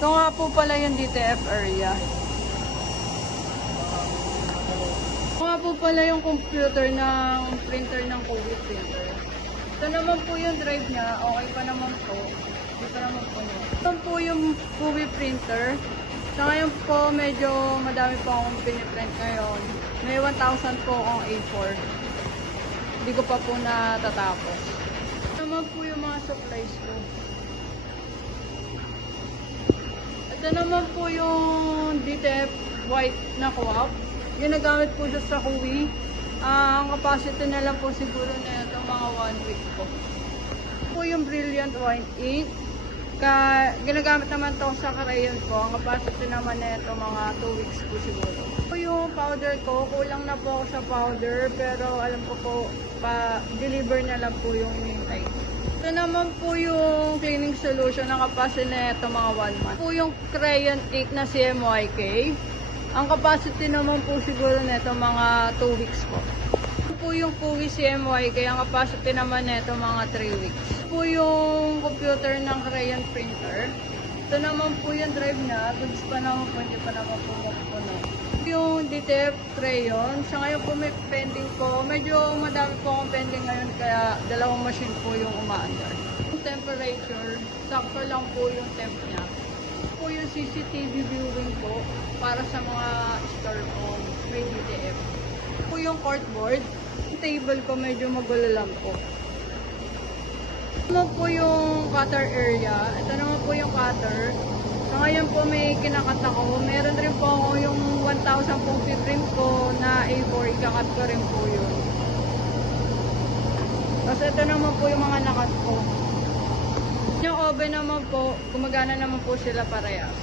Ito nga po pala yung DTF area. Ito nga po pala yung computer ng printer ng COVID printer. Ito naman po yung drive niya. Okay pa naman po. Dito naman po niya. Ito po yung COVID printer. Sa ngayon po, medyo madami po akong piniprint ngayon. May 1,000 po akong A4. Hindi ko pa po natatapos. Ito naman po yung mga supplies ko. Ito naman po yung DTF white na co-op. Yung nagamit po siya sa Huwi. Ang capacity na lang po siguro na ito mga 1 week po. Ito po yung Brilliant White ink. Ginagamit naman to sa crayon po. Ang capacity naman na ito mga 2 weeks po siguro. Ito yung powder ko. Kulang na po ako sa powder. Pero alam ko po, pa-deliver na lang po yung hinihintay. Ito naman po yung cleaning solution. Ang capacity na ito mga 1 month. Ito po yung crayon ink na CMYK. Ang capacity naman po siguro na ito mga 2 weeks po. Ito po yung Kuwi CMYK. Ang capacity naman na ito mga 3 weeks. Po yung computer ng crayon printer. Ito naman po yung drive niya. Goods pa naman po, hindi pa naman po mapuno. Yung DTF crayon. Sa ngayon po may pending po. Medyo madami po akong pending ngayon kaya dalawang machine po yung umaandar. Yung temperature, sakto lang po yung temp niya. Po yung CCTV viewing po para sa mga store po may DTF. Po yung corkboard. Yung table ko medyo magulo lang po. Ito po yung cutter area. Ito naman po yung cutter. So ngayon po may kinakat ako. Meron rin po ako yung 1,000 pong piprim ko na A4. Ikakat ko rin po yun. Tapos ito naman po yung mga nakat ko. Yung oven naman po, gumagana naman po sila parehas.